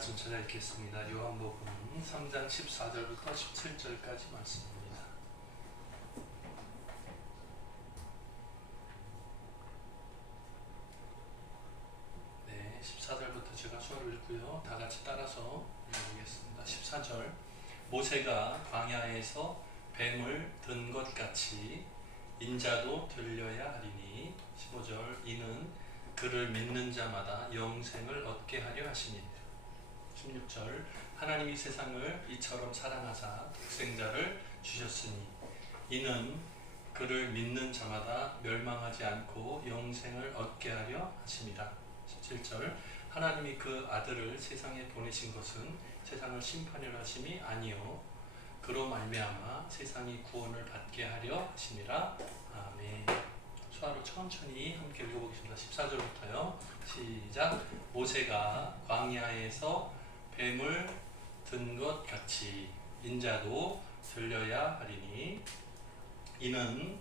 말씀 찾아 읽겠습니다. 요한복음 3장 14절부터 17절까지 말씀입니다. 네, 14절부터 제가 수어를 읽고요. 다 같이 따라서 읽어보겠습니다. 14절 모세가 광야에서 뱀을 든 것 같이 인자도 들려야 하리니 15절 이는 그를 믿는 자마다 영생을 얻게 하려 하시니 16절 하나님이 세상을 이처럼 사랑하사 독생자를 주셨으니 이는 그를 믿는 자마다 멸망하지 않고 영생을 얻게 하려 하심이라 17절 하나님이 그 아들을 세상에 보내신 것은 세상을 심판하려 하심이 아니요 그로 말미암아 세상이 구원을 받게 하려 하심이라. 아멘. 수화로 천천히 함께 읽어보겠습니다. 14절부터요. 시작. 모세가 광야에서 뱀을 든 것 같이 인자도 들려야 하리니 이는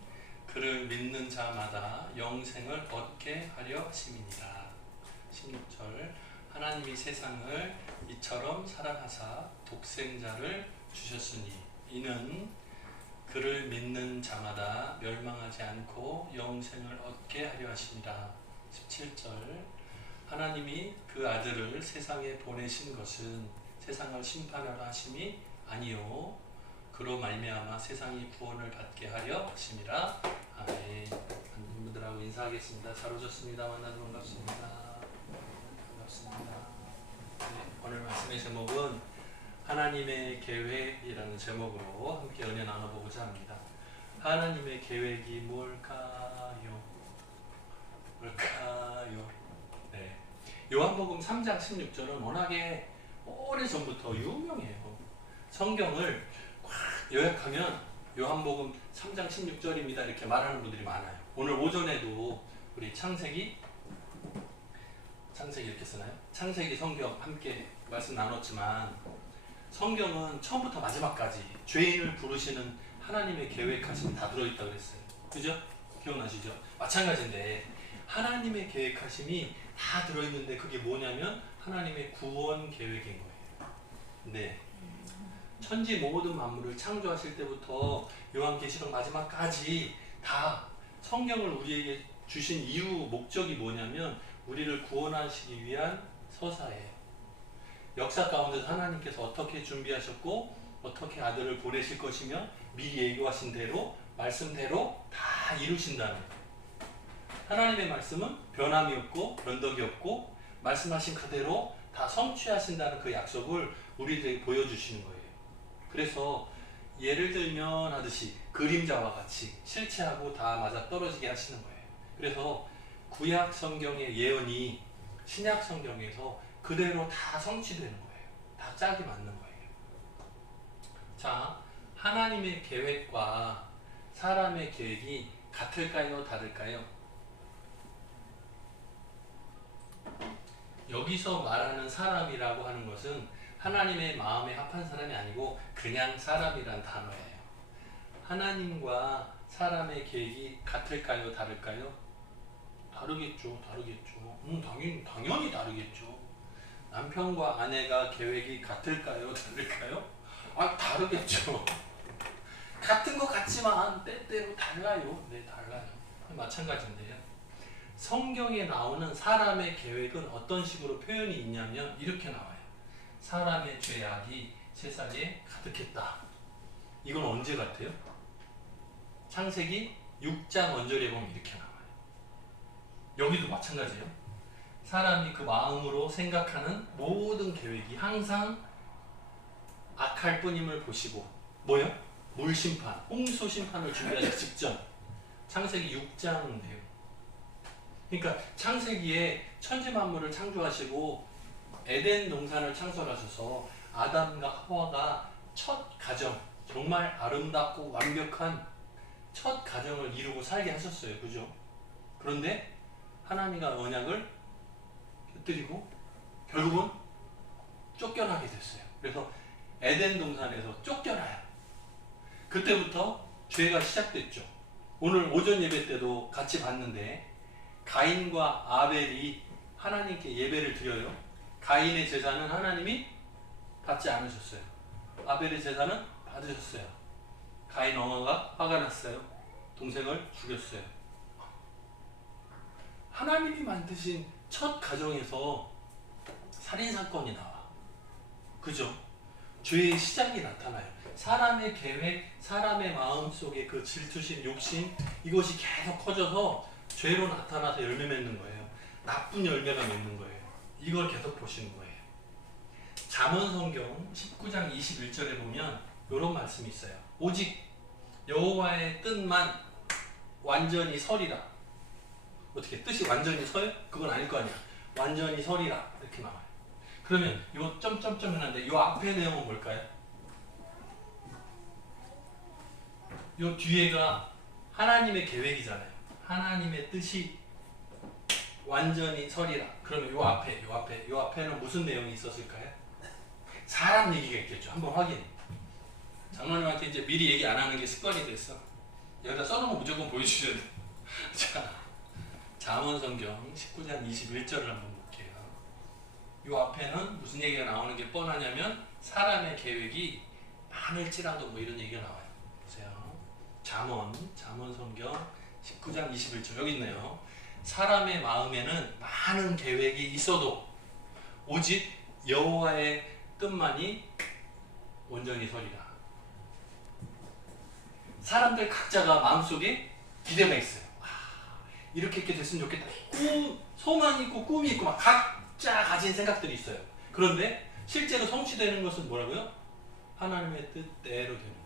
그를 믿는 자마다 영생을 얻게 하려 하심이니라. 16절 하나님이 세상을 이처럼 사랑하사 독생자를 주셨으니 이는 그를 믿는 자마다 멸망하지 않고 영생을 얻게 하려 하시니라. 17절 하나님이 그 아들을 세상에 보내신 것은 세상을 심판하려 하심이 아니요 그로 말미암아 세상이 구원을 받게 하려 하심이라. 아멘. 앉은 분들하고 인사하겠습니다. 잘 오셨습니다. 만나서 반갑습니다. 반갑습니다. 네, 오늘 말씀의 제목은 하나님의 계획이라는 제목으로 함께 은혜 나눠보고자 합니다. 하나님의 계획이 뭘까요? 네. 요한복음 3장 16절은 워낙에 오래전부터 유명해요. 성경을 꽉 요약하면 요한복음 3장 16절입니다 이렇게 말하는 분들이 많아요. 오늘 오전에도 우리 창세기 이렇게 쓰나요? 창세기 성경 함께 말씀 나눴지만 성경은 처음부터 마지막까지 죄인을 부르시는 하나님의 계획하심이 다 들어있다고 그랬어요. 그죠? 기억나시죠? 마찬가지인데 하나님의 계획하심이 다 들어있는데 그게 뭐냐면 하나님의 구원 계획인 거예요. 네. 천지 모든 만물을 창조하실 때부터 요한계시록 마지막까지 다 성경을 우리에게 주신 이유 목적이 뭐냐면 우리를 구원하시기 위한 서사예요. 역사 가운데서 하나님께서 어떻게 준비하셨고 어떻게 아들을 보내실 것이며 미리 예고하신 대로 말씀대로 다 이루신다는 하나님의 말씀은 변함이 없고 변덕이 없고 말씀하신 그대로 다 성취하신다는 그 약속을 우리들에게 보여주시는 거예요. 그래서 예를 들면 하듯이 그림자와 같이 실체하고 다 맞아떨어지게 하시는 거예요. 그래서 구약 성경의 예언이 신약 성경에서 그대로 다 성취되는 거예요. 다 짝이 맞는 거예요. 자, 하나님의 계획과 사람의 계획이 같을까요? 다를까요? 여기서 말하는 사람이라고 하는 것은 하나님의 마음에 합한 사람이 아니고 그냥 사람이란 단어예요. 하나님과 사람의 계획이 같을까요? 다를까요? 다르겠죠. 당연히 다르겠죠. 남편과 아내가 계획이 같을까요? 다를까요? 다르겠죠. 같은 것 같지만 때때로 달라요. 네, 달라요. 마찬가지인데요. 성경에 나오는 사람의 계획은 어떤 식으로 표현이 있냐면 이렇게 나와요. 사람의 죄악이 세상에 가득했다. 이건 언제 같아요? 창세기 6장 원절에 보면 이렇게 나와요. 여기도 마찬가지예요. 사람이 그 마음으로 생각하는 모든 계획이 항상 악할 뿐임을 보시고 뭐요? 물심판, 홍수심판을 준비하기 직전 창세기 6장인데요. 그러니까 창세기에 천지만물을 창조하시고 에덴 동산을 창설하셔서 아담과 하와가 첫 가정, 정말 아름답고 완벽한 첫 가정을 이루고 살게 하셨어요. 그죠? 그런데 하나님과 언약을 곁들이고 결국은 쫓겨나게 됐어요. 그래서 에덴 동산에서 쫓겨나요. 그때부터 죄가 시작됐죠. 오늘 오전 예배 때도 같이 봤는데 가인과 아벨이 하나님께 예배를 드려요. 가인의 제사는 하나님이 받지 않으셨어요. 아벨의 제사는 받으셨어요. 가인 엄마가 화가 났어요. 동생을 죽였어요. 하나님이 만드신 첫 가정에서 살인사건이 나와. 그죠? 죄의 시작이 나타나요. 사람의 계획, 사람의 마음속에 그 질투심, 욕심, 이것이 계속 커져서 죄로 나타나서 열매 맺는 거예요. 나쁜 열매가 맺는 거예요. 이걸 계속 보시는 거예요. 잠언성경 19장 21절에 보면 이런 말씀이 있어요. 오직 여호와의 뜻만 완전히 설이라. 어떻게 뜻이 완전히 설? 그건 아닐 거 아니야. 완전히 설이라 이렇게 나와요. 그러면 요 점점점 해놨는데 요 앞에 내용은 뭘까요? 요 뒤에가 하나님의 계획이잖아요. 하나님의 뜻이 완전히 설이라. 그러면 요 앞에는 무슨 내용이 있었을까요? 사람 얘기가 있겠죠. 한번 확인. 장로님한테 이제 미리 얘기 안 하는 게 습관이 됐어. 여기다 써놓으면 무조건 보여주셔야 돼. 자, 잠언성경 19장 21절을 한번 볼게요. 요 앞에는 무슨 얘기가 나오는 게 뻔하냐면 사람의 계획이 많을지라도 뭐 이런 얘기가 나와요. 보세요. 잠언성경 19장 21절 여기 있네요. 사람의 마음에는 많은 계획이 있어도 오직 여호와의 뜻만이 온전히 설이라. 사람들 각자가 마음속에 기대가 있어요. 이렇게 됐으면 좋겠다. 소망이 있고 꿈이 있고 막 각자 가진 생각들이 있어요. 그런데 실제로 성취되는 것은 뭐라고요? 하나님의 뜻대로 되는 거예요.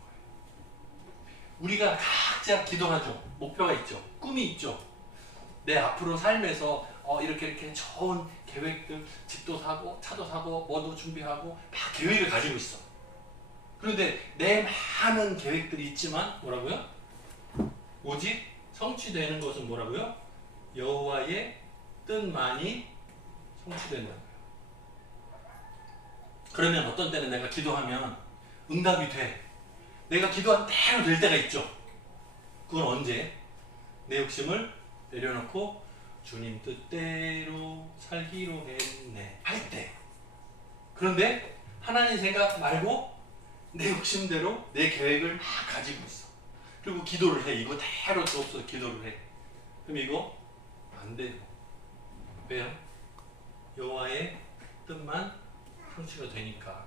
우리가 각자 기도하죠. 목표가 있죠. 꿈이 있죠. 내 앞으로 삶에서 이렇게 좋은 계획들, 집도 사고 차도 사고 뭐도 준비하고 막 계획을 가지고 있어. 그런데 내 많은 계획들이 있지만 뭐라고요? 오직 성취되는 것은 뭐라고요? 여호와의 뜻만이 성취된다는 거예요. 그러면 어떤 때는 내가 기도하면 응답이 돼. 내가 기도한 대로 될 때가 있죠. 그건 언제? 내 욕심을 내려놓고 주님 뜻대로 살기로 했네 할 때. 그런데 하나님 생각 말고 내 욕심대로 내 계획을 막 가지고 있어. 그리고 기도를 해. 이거대로 또 없어서 기도를 해. 그럼 이거 안 돼요. 왜요? 여호와의 뜻만 성취가 되니까.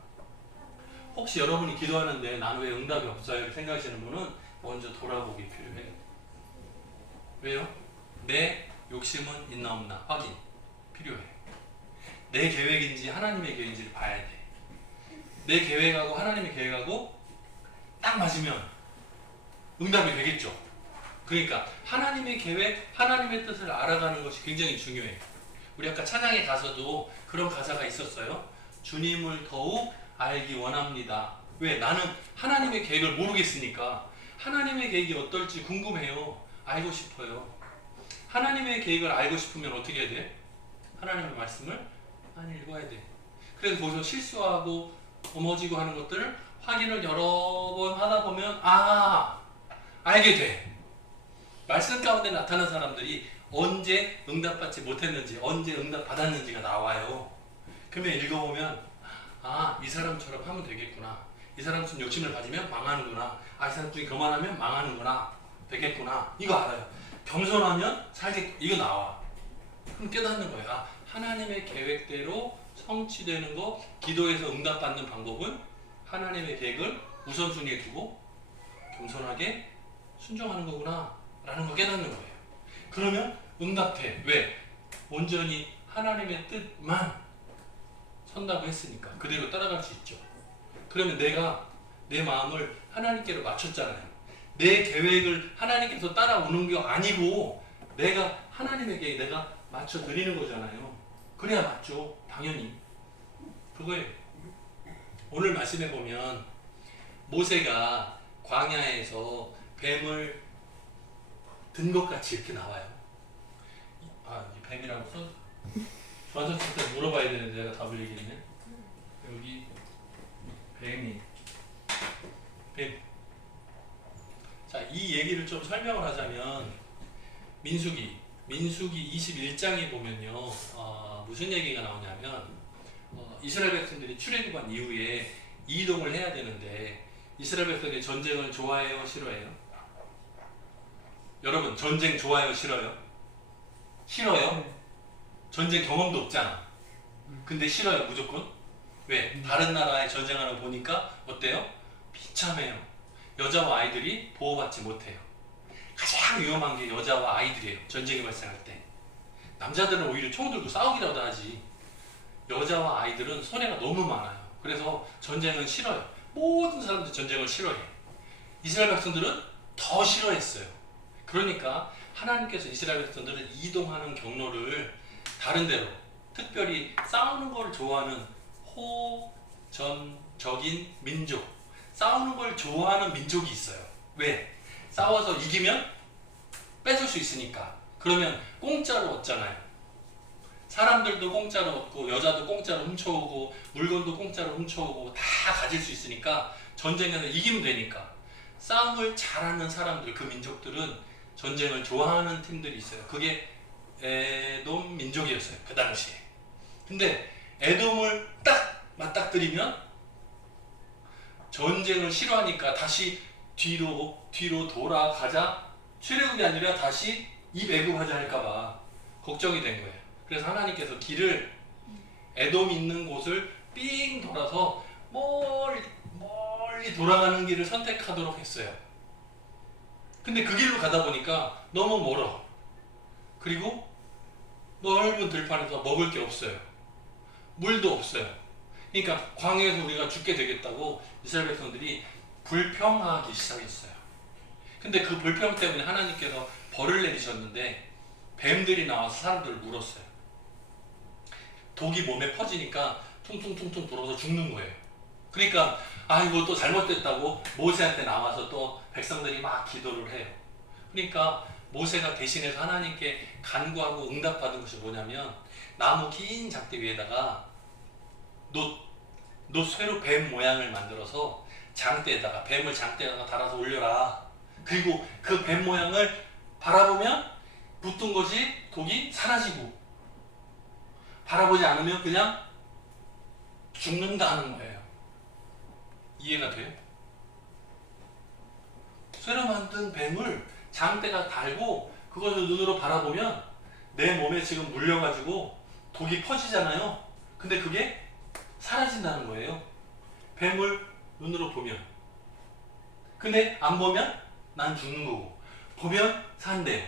혹시 여러분이 기도하는데 나는 왜 응답이 없어요? 이렇게 생각하시는 분은 먼저 돌아보기 필요해요. 왜요? 내 욕심은 있나 없나 확인 필요해. 내 계획인지 하나님의 계획인지를 봐야 돼. 내 계획하고 하나님의 계획하고 딱 맞으면 응답이 되겠죠. 그러니까 하나님의 계획, 하나님의 뜻을 알아가는 것이 굉장히 중요해요. 우리 아까 찬양에 가서도 그런 가사가 있었어요. 주님을 더욱 알기 원합니다. 왜? 나는 하나님의 계획을 모르겠으니까 하나님의 계획이 어떨지 궁금해요. 알고 싶어요. 하나님의 계획을 알고 싶으면 어떻게 해야 돼? 하나님의 말씀을 많이 읽어야 돼. 그래서 거기서 실수하고 넘어지고 하는 것들을 확인을 여러 번 하다 보면 알게 돼. 말씀 가운데 나타난 사람들이 언제 응답받지 못했는지 언제 응답받았는지가 나와요. 그러면 읽어보면 이 사람처럼 하면 되겠구나. 이 사람처럼 욕심을 가지면 망하는구나. 이 사람처럼 교만하면 망하는구나. 되겠구나. 이거 알아요. 겸손하면 살겠. 이거 나와. 그럼 깨닫는 거야. 하나님의 계획대로 성취되는 거, 기도에서 응답받는 방법은 하나님의 계획을 우선순위에 두고 겸손하게 순종하는 거구나 라는 거 깨닫는 거예요. 그러면 응답해. 왜? 온전히 하나님의 뜻만 선다고 했으니까 그대로 따라갈 수 있죠. 그러면 내가 내 마음을 하나님께로 맞췄잖아요. 내 계획을 하나님께서 따라오는 게 아니고 내가 하나님의 계획 내가 맞춰드리는 거잖아요. 그래야 맞죠. 당연히. 그거예요. 오늘 말씀해 보면 모세가 광야에서 뱀을 든 것 같이 이렇게 나와요. 이 뱀이라고 써? 주한선생님한테 물어봐야 되는데 내가 답을 얘기했네. 여기 뱀. 자, 이 얘기를 좀 설명을 하자면 민수기 21장에 보면요. 무슨 얘기가 나오냐면 이스라엘 백성들이 출애굽한 이후에 이동을 해야 되는데 이스라엘 백성들이 전쟁을 좋아해요, 싫어해요? 여러분 전쟁 좋아해요, 싫어요? 싫어요? 전쟁 경험도 없잖아. 근데 싫어요, 무조건? 왜? 다른 나라의 전쟁하는 거 보니까 어때요? 비참해요. 여자와 아이들이 보호받지 못해요. 가장 위험한 게 여자와 아이들이에요. 전쟁이 발생할 때. 남자들은 오히려 총 들고 싸우기라도 하지. 여자와 아이들은 손해가 너무 많아요. 그래서 전쟁은 싫어요. 모든 사람들이 전쟁을 싫어해. 이스라엘 백성들은 더 싫어했어요. 그러니까 하나님께서 이스라엘 백성들을 이동하는 경로를 다른 데로, 특별히 싸우는 걸 좋아하는 호전적인 민족, 싸우는 걸 좋아하는 민족이 있어요. 왜? 싸워서 이기면 뺏을 수 있으니까. 그러면 공짜로 얻잖아요. 사람들도 공짜로 얻고 여자도 공짜로 훔쳐오고 물건도 공짜로 훔쳐오고 다 가질 수 있으니까 전쟁에서 이기면 되니까. 싸움을 잘하는 사람들, 그 민족들은 전쟁을 좋아하는 팀들이 있어요. 그게 에돔 민족이었어요, 그 당시에. 근데 에돔을 딱 맞닥뜨리면 전쟁을 싫어하니까 다시 뒤로 돌아가자, 출애굽이 아니라 다시 입애굽하자 할까봐 걱정이 된 거예요. 그래서 하나님께서 길을 에돔 있는 곳을 삥 돌아서 멀리 돌아가는 길을 선택하도록 했어요. 근데 그 길로 가다 보니까 너무 멀어. 그리고 넓은 들판에서 먹을 게 없어요. 물도 없어요. 그러니까 광야에서 우리가 죽게 되겠다고 이스라엘 백성들이 불평하기 시작했어요. 근데 그 불평 때문에 하나님께서 벌을 내리셨는데 뱀들이 나와서 사람들을 물었어요. 독이 몸에 퍼지니까 퉁퉁퉁퉁 불어서 죽는 거예요. 그러니까 이거 또 잘못됐다고 모세한테 나와서 또 백성들이 막 기도를 해요. 그러니까 모세가 대신해서 하나님께 간구하고 응답받은 것이 뭐냐면 나무 긴 장대 위에다가 쇠로 뱀 모양을 만들어서 장대에다가 뱀을 장대에다가 달아서 올려라. 그리고 그 뱀 모양을 바라보면 붙은 것이 독이 사라지고 바라보지 않으면 그냥 죽는다는 거예요. 이해가 돼요? 쇠로 만든 뱀을 장대가 달고 그것을 눈으로 바라보면 내 몸에 지금 물려가지고 독이 퍼지잖아요. 근데 그게 사라진다는 거예요. 뱀을 눈으로 보면. 근데 안 보면 난 죽는 거고 보면 산대요.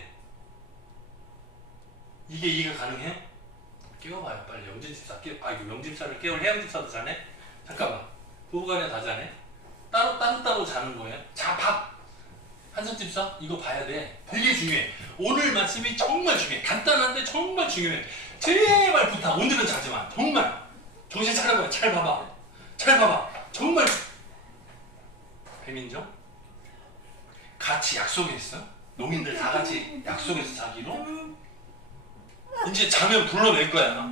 이게 이해가 가능해요? 깨워봐요 빨리. 영진집사 이거 영집사를 깨울 해영집사도 자네? 잠깐만, 부부간에 다 자네? 따로 자는 거예요? 자, 밥! 한성집사 이거 봐야 돼. 되게 중요해. 오늘 말씀이 정말 중요해. 간단한데 정말 중요해. 제발 부탁. 오늘은 자지마. 정말 정신 차려봐요. 잘 봐봐. 정말. 배민정 같이 약속했어? 농민들 다 같이 약속해서 자기로? 이제 자면 불러낼 거야.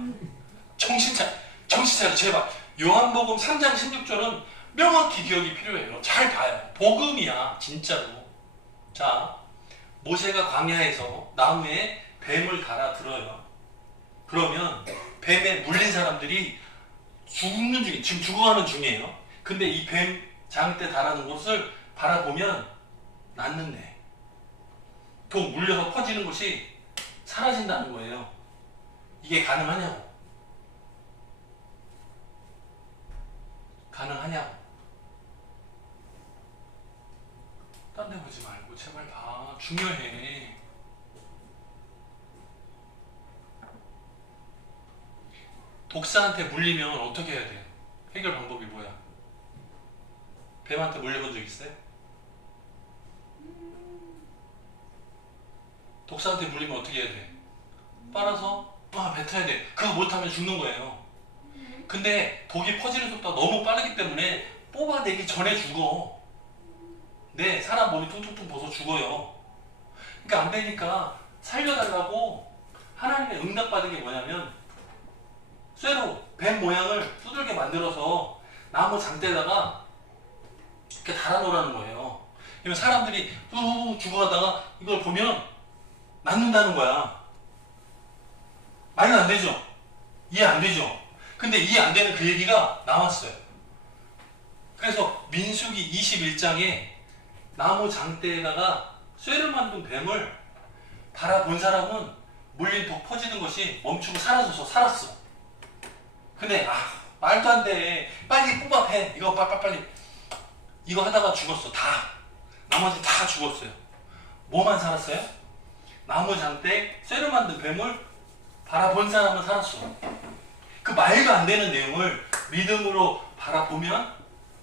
정신 차려 제발. 요한복음 3장 16절은 명확히 기억이 필요해요. 잘 봐요. 복음이야 진짜로. 자, 모세가 광야에서 나무에 뱀을 달아들어요. 그러면 뱀에 물린 사람들이 죽는 중에, 지금 죽어가는 중이에요. 근데 이 뱀 장대 달아놓은 곳을 바라보면 낫는데 독 물려서 퍼지는 곳이 사라진다는 거예요. 이게 가능하냐고. 딴 데 보지 말고 제발 봐. 중요해. 독사한테 물리면 어떻게 해야 돼? 해결 방법이 뭐야? 뱀한테 물려본 적 있어요? 독사한테 물리면 어떻게 해야 돼? 빨아서 뱉어야 돼. 그거 못하면 죽는 거예요. 근데 독이 퍼지는 속도가 너무 빠르기 때문에 뽑아내기 전에 죽어. 네, 사람 몸이 퉁퉁퉁 벗어 죽어요. 그러니까 안 되니까 살려달라고 하나님의 응답받은 게 뭐냐면 쇠로 뱀 모양을 두들게 만들어서 나무 장대에다가 이렇게 달아놓으라는 거예요. 그러면 사람들이 죽어가다가 이걸 보면 낫는다는 거야. 말이 안 되죠? 이해 안 되죠? 근데 이해 안 되는 그 얘기가 나왔어요. 그래서 민수기 21장에 나무 장대에다가 쇠를 만든 뱀을 바라본 사람은 물린 독 퍼지는 것이 멈추고 사라져서 살았어. 근데 말도 안 돼. 빨리 뽑아 뱀. 이거 빨리. 이거 하다가 죽었어. 다. 나머지 다 죽었어요. 뭐만 살았어요? 나무 장대 쇠를 만든 뱀을 바라본 사람은 살았어. 그 말도 안 되는 내용을 믿음으로 바라보면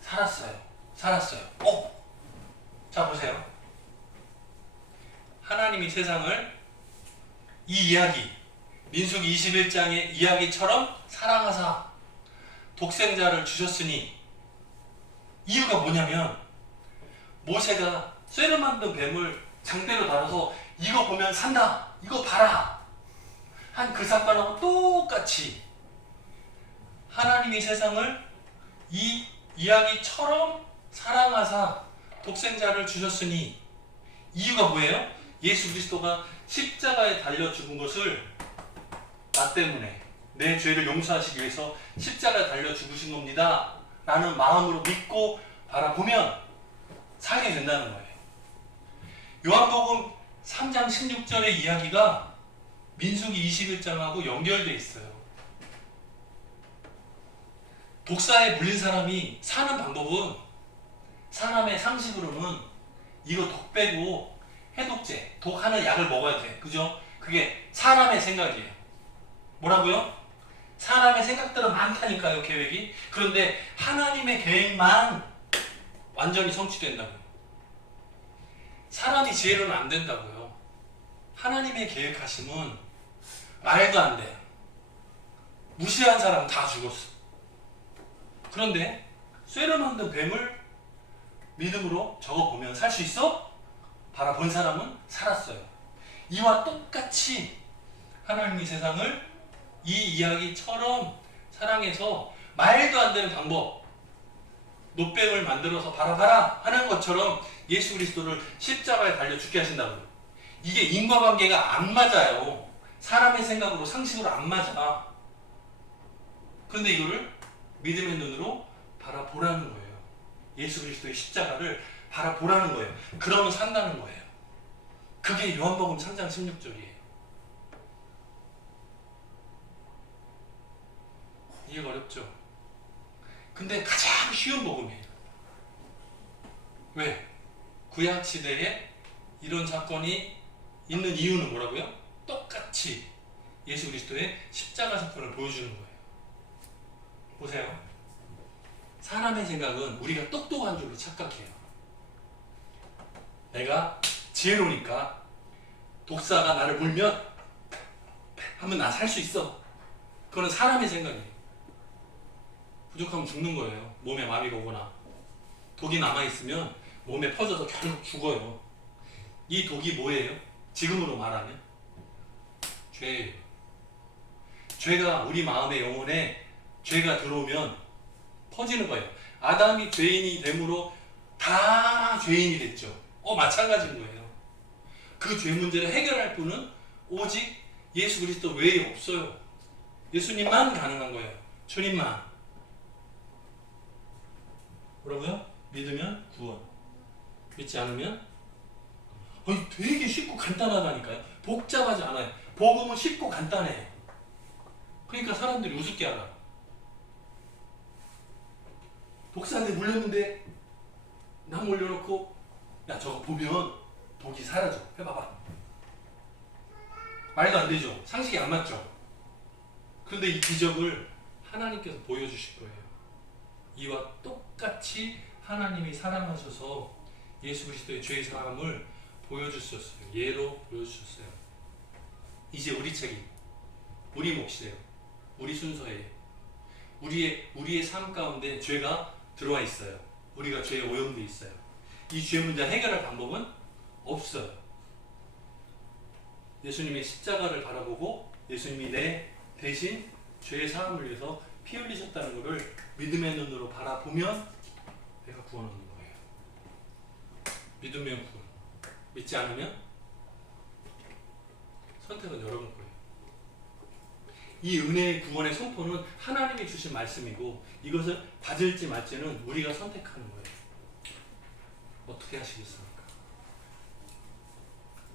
살았어요. 자 보세요. 하나님이 세상을 이 이야기 민수기 21장의 이야기처럼 사랑하사 독생자를 주셨으니 이유가 뭐냐면 모세가 쇠를 만든 뱀을 장대로 달아서 이거 보면 산다. 이거 봐라. 한 그 사건하고 똑같이 하나님이 세상을 이 이야기처럼 사랑하사 독생자를 주셨으니 이유가 뭐예요? 예수 그리스도가 십자가에 달려 죽은 것을 나 때문에 내 죄를 용서하시기 위해서 십자가에 달려 죽으신 겁니다. 라는 마음으로 믿고 바라보면 살게 된다는 거예요. 요한복음 3장 16절의 이야기가 민수기 21장하고 연결되어 있어요. 독사에 물린 사람이 사는 방법은 사람의 상식으로는 이거 독 빼고 해독제, 독하는 약을 먹어야 돼. 그죠? 그게 사람의 생각이에요. 뭐라고요? 사람의 생각들은 많다니까요, 계획이. 그런데 하나님의 계획만 완전히 성취된다고요. 사람이 지혜로는 안 된다고요. 하나님의 계획하심은 말도 안 돼. 무시한 사람은 다 죽었어. 그런데 쇠로 만든 뱀을 믿음으로 적어보면 살 수 있어? 바라본 사람은 살았어요. 이와 똑같이 하나님이 세상을 이 이야기처럼 사랑해서 말도 안 되는 방법, 노뱀을 만들어서 바라봐라 하는 것처럼 예수 그리스도를 십자가에 달려 죽게 하신다고요. 이게 인과관계가 안 맞아요. 사람의 생각으로 상식으로 안 맞아. 그런데 이거를 믿음의 눈으로 바라보라는 거예요. 예수 그리스도의 십자가를 바라보라는 거예요. 그러면 산다는 거예요. 그게 요한복음 3장 16절이에요. 이해가 어렵죠? 근데 가장 쉬운 복음이에요. 왜? 구약시대에 이런 사건이 있는 이유는 뭐라고요? 똑같이 예수 그리스도의 십자가 사건을 보여주는 거예요. 보세요. 사람의 생각은 우리가 똑똑한 줄로 착각해요. 내가 지혜로우니까 독사가 나를 물면 하면 나 살 수 있어. 그거는 사람의 생각이에요. 부족하면 죽는 거예요. 몸에 마비가 오거나 독이 남아있으면 몸에 퍼져서 결국 죽어요. 이 독이 뭐예요? 지금으로 말하면 죄예요. 죄가 우리 마음의 영혼에 죄가 들어오면 퍼지는 거예요. 아담이 죄인이 됨으로 다 죄인이 됐죠. 마찬가지인 거예요. 그 죄 문제를 해결할 분은 오직 예수 그리스도 외에 없어요. 예수님만 가능한 거예요. 주님만. 뭐라고요? 믿으면 구원. 믿지 않으면 되게 쉽고 간단하다니까요. 복잡하지 않아요. 복음은 쉽고 간단해요. 그러니까 사람들이 우습게 알아. 독사한테 물렸는데 남 올려놓고 야 저거 보면 독이 사라져. 해봐봐. 말도 안 되죠. 상식이 안 맞죠. 그런데 이 기적을 하나님께서 보여주실 거예요. 이와 똑같이 하나님이 사랑하셔서 예수 그리스도의 죄의 사함을 보여주셨어요. 예로 보여주셨어요. 이제 우리 책임, 우리 몫이에요. 우리 순서예요. 우리의 삶 가운데 죄가 들어와 있어요. 우리가 죄에 오염되어 있어요. 이 죄 문제 해결할 방법은 없어요. 예수님의 십자가를 바라보고 예수님이 내 대신 죄의 사함을 위해서 피 흘리셨다는 것을 믿음의 눈으로 바라보면 내가 구원 얻는 거예요. 믿으면 구원. 믿지 않으면 선택은 여러분 거예요. 이 은혜의 구원의 선포는 하나님이 주신 말씀이고 이것을 받을지 말지는 우리가 선택하는 거예요. 어떻게 하시겠습니까?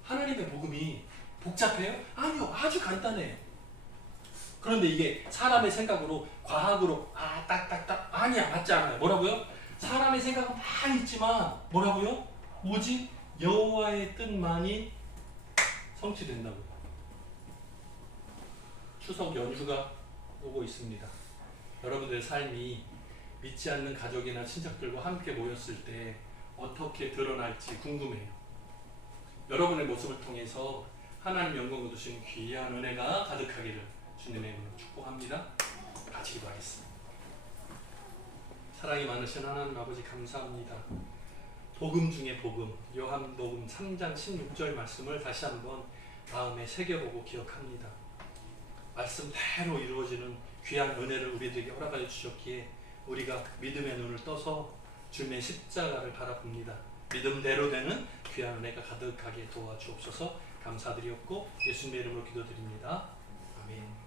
하나님의 복음이 복잡해요? 아니요. 아주 간단해요. 그런데 이게 사람의 생각으로 과학으로 딱딱딱 아니야. 맞지 않아요. 뭐라고요? 사람의 생각은 다 있지만 뭐라고요? 오직 여호와의 뜻만이 성취된다고요. 추석 연휴가 오고 있습니다. 여러분들의 삶이 믿지 않는 가족이나 친척들과 함께 모였을 때 어떻게 드러날지 궁금해요. 여러분의 모습을 통해서 하나님 영광 얻으신 귀한 은혜가 가득하기를 주님의 이름으로 축복합니다. 같이 기도하겠습니다. 사랑이 많으신 하나님 아버지 감사합니다. 복음 중에 복음, 요한복음 3장 16절 말씀을 다시 한번 마음에 새겨보고 기억합니다. 말씀대로 이루어지는 귀한 은혜를 우리들에게 허락하여 주셨기에 우리가 믿음의 눈을 떠서 주님의 십자가를 바라봅니다. 믿음대로 되는 귀한 은혜가 가득하게 도와주옵소서. 감사드리옵고 예수님의 이름으로 기도드립니다. 아멘.